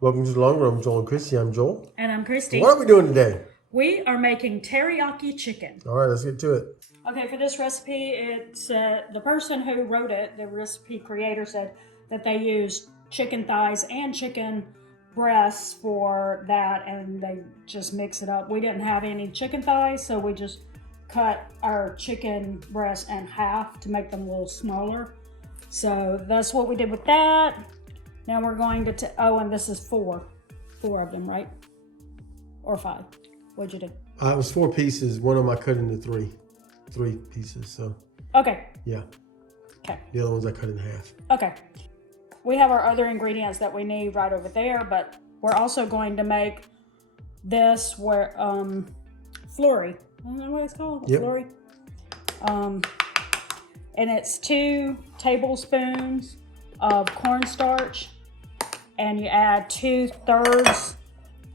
Welcome to the Long Run. I'm Joel and Christy. I'm Joel. And I'm Christy. What are we doing today? We are making teriyaki chicken. All right, let's get to it. Okay, for this recipe, it's the person who wrote it, the recipe creator, said that they used chicken thighs and chicken breasts for that, and they just mix it up. We didn't have any chicken thighs, so we just cut our chicken breasts in half to make them a little smaller. So that's what we did with that. Now we're going to, and this is four of them, right? Or 5. What'd you do? It was 4 pieces. One of them I cut into 3 pieces. So Okay. yeah. Okay. The other ones I cut in half. Okay. We have our other ingredients that we need right over there, but we're also going to make this where flurry. I don't know what it's called. Yep. Flurry. And it's 2 tablespoons of cornstarch, and you add 2/3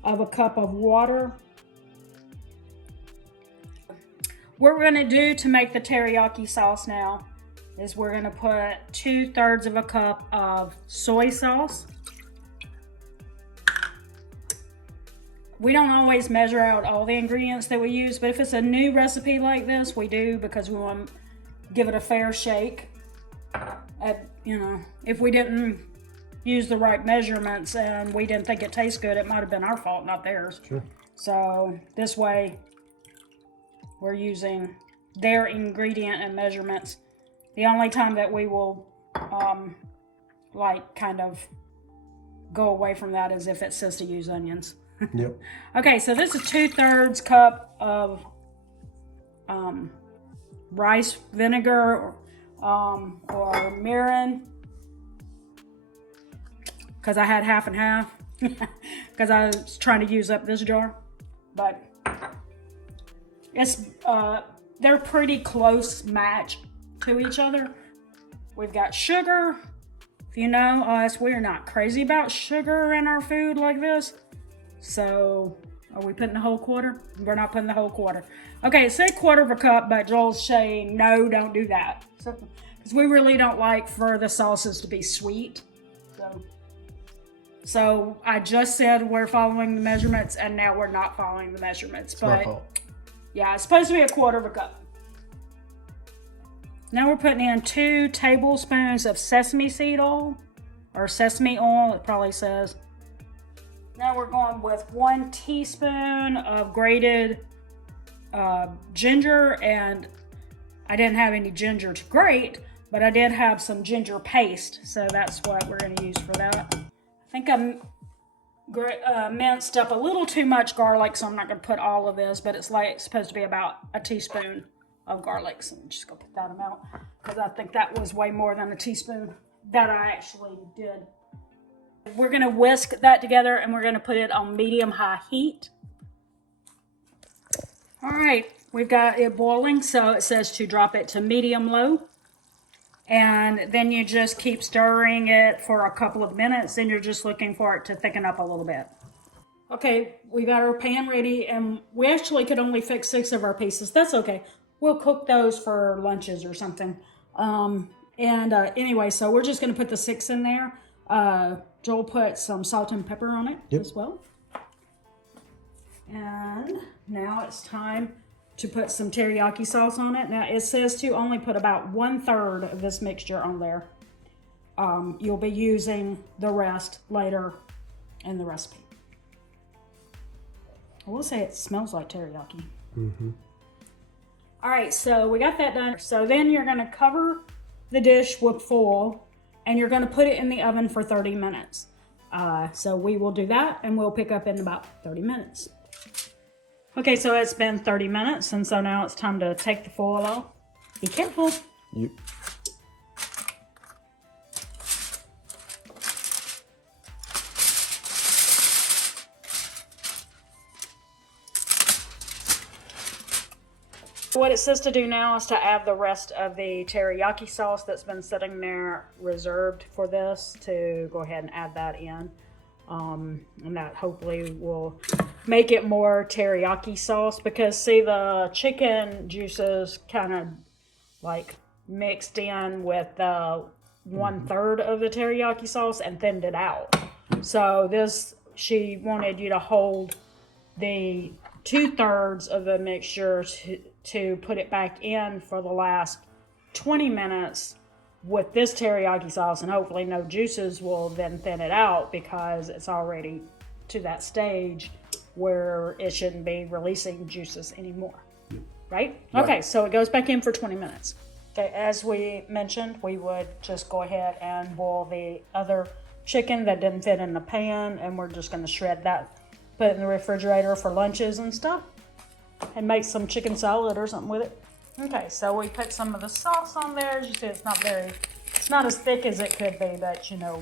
of a cup of water. What we're going to do to make the teriyaki sauce now is we're going to put 2/3 of a cup of soy sauce. We don't always measure out all the ingredients that we use, but if it's a new recipe like this, we do, because we want to give it a fair shake. If we didn't use the right measurements and we didn't think it tastes good, it might have been our fault, not theirs. Sure. So this way, we're using their ingredient and measurements. The only time that we will kind of go away from that is if it says to use onions. Yep. Okay, so this is 2/3 cup of rice vinegar or mirin, because I had half and half because I was trying to use up this jar, but it's they're pretty close match to each other. We've got sugar. If you know us, we're not crazy about sugar in our food like this. So, are we putting the whole quarter? We're not putting the whole quarter. Okay, it said 1/4 cup, but Joel's saying, no, don't do that. Because we really don't like for the sauces to be sweet. So I just said we're following the measurements, and now we're not following the measurements. It's my fault. Yeah, it's supposed to be 1/4 cup. Now we're putting in 2 tablespoons of sesame seed oil, or sesame oil, it probably says. Now we're going with 1 teaspoon of grated ginger, and I didn't have any ginger to grate, but I did have some ginger paste, so that's what we're going to use for that. I think I minced up a little too much garlic, so I'm not going to put all of this, but it's supposed to be about a teaspoon of garlic, so I'm just going to put that amount, because I think that was way more than a teaspoon that I actually did. We're going to whisk that together, and we're going to put it on medium-high heat. All right, we've got it boiling, so it says to drop it to medium-low. And then you just keep stirring it for a couple of minutes, and you're just looking for it to thicken up a little bit. Okay, we got our pan ready, and we actually could only fix 6 of our pieces. That's okay. We'll cook those for lunches or something. Anyway, so we're just going to put the 6 in there. Joel put some salt and pepper on it as well. And now it's time to put some teriyaki sauce on it. Now it says to only put about 1/3 of this mixture on there. You'll be using the rest later in the recipe. I will say it smells like teriyaki. Mm-hmm. All right, so we got that done. So then you're going to cover the dish with foil, and you're going to put it in the oven for 30 minutes. So we will do that, and we'll pick up in about 30 minutes. Okay, so it's been 30 minutes, and so now it's time to take the foil off. Be careful. Yep. What it says to do now is to add the rest of the teriyaki sauce that's been sitting there reserved for this, to go ahead and add that in. And that hopefully will make it more teriyaki sauce, because see, the chicken juices kind of like mixed in with the 1/3 of the teriyaki sauce and thinned it out. So she wanted you to hold the 2/3 of the mixture to put it back in for the last 20 minutes with this teriyaki sauce, and hopefully no juices will then thin it out because it's already to that stage where it shouldn't be releasing juices anymore. Right? Okay, so it goes back in for 20 minutes. Okay, as we mentioned, we would just go ahead and boil the other chicken that didn't fit in the pan, and we're just going to shred that, put it in the refrigerator for lunches and stuff, and make some chicken salad or something with it. Okay, so we put some of the sauce on there. As you see, it's not as thick as it could be, but you know,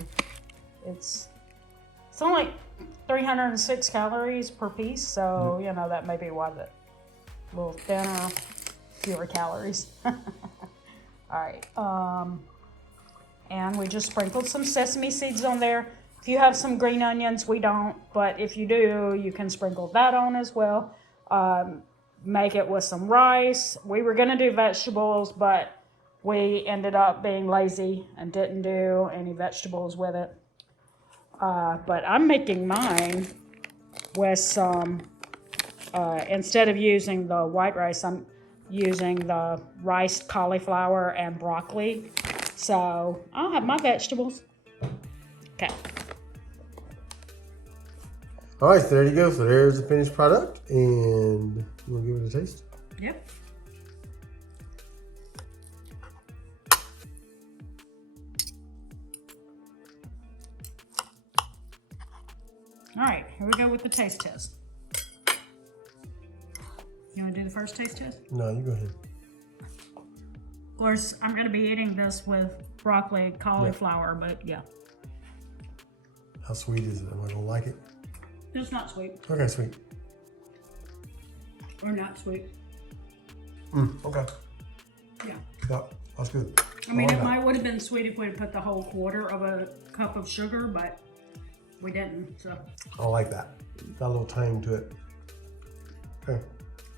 it's only 306 calories per piece, so you know that may be why the little thinner, fewer calories. All right, and we just sprinkled some sesame seeds on there. If you have some green onions, we don't, but if you do, you can sprinkle that on as well. Make it with some rice. We were gonna do vegetables, but we ended up being lazy and didn't do any vegetables with it. But I'm making mine with some, instead of using the white rice, I'm using the riced cauliflower and broccoli. So I'll have my vegetables. Okay. All right, so there you go. So there's the finished product, and we'll give it a taste. Yep. All right, here we go with the taste test. You want to do the first taste test? No, you go ahead. Of course, I'm going to be eating this with broccoli, cauliflower, but yeah. How sweet is it? Am I gonna like it? It's not sweet. Okay, sweet. Or not sweet. Okay. Yeah. Yeah, that's good. I mean, like it that. would have been sweet if we'd put the whole 1/4 of a cup of sugar, but we didn't, so. I like that. Got a little tang to it. Okay.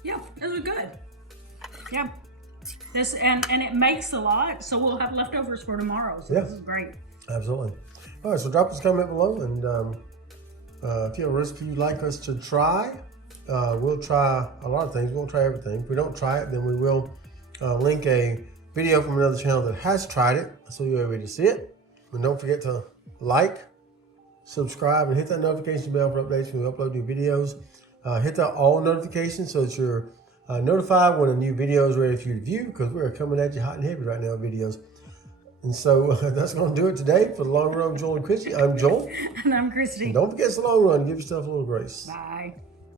Yeah, it was good. Yeah. This and it makes a lot, so we'll have leftovers for tomorrow. So this is great. Absolutely. All right, so drop us a comment below, and if you have a recipe you'd like us to try, we'll try a lot of things. We won't try everything. If we don't try it, then we will link a video from another channel that has tried it, so you're able to see it. And don't forget to like, subscribe, and hit that notification bell for updates when we upload new videos. Hit the all notifications so that you're notified when a new video is ready for you to view, because we're coming at you hot and heavy right now with videos. And so that's going to do it today for the Long Run, Joel and Christy. I'm Joel. And I'm Christy. And don't forget it's the long run. Give yourself a little grace. Bye.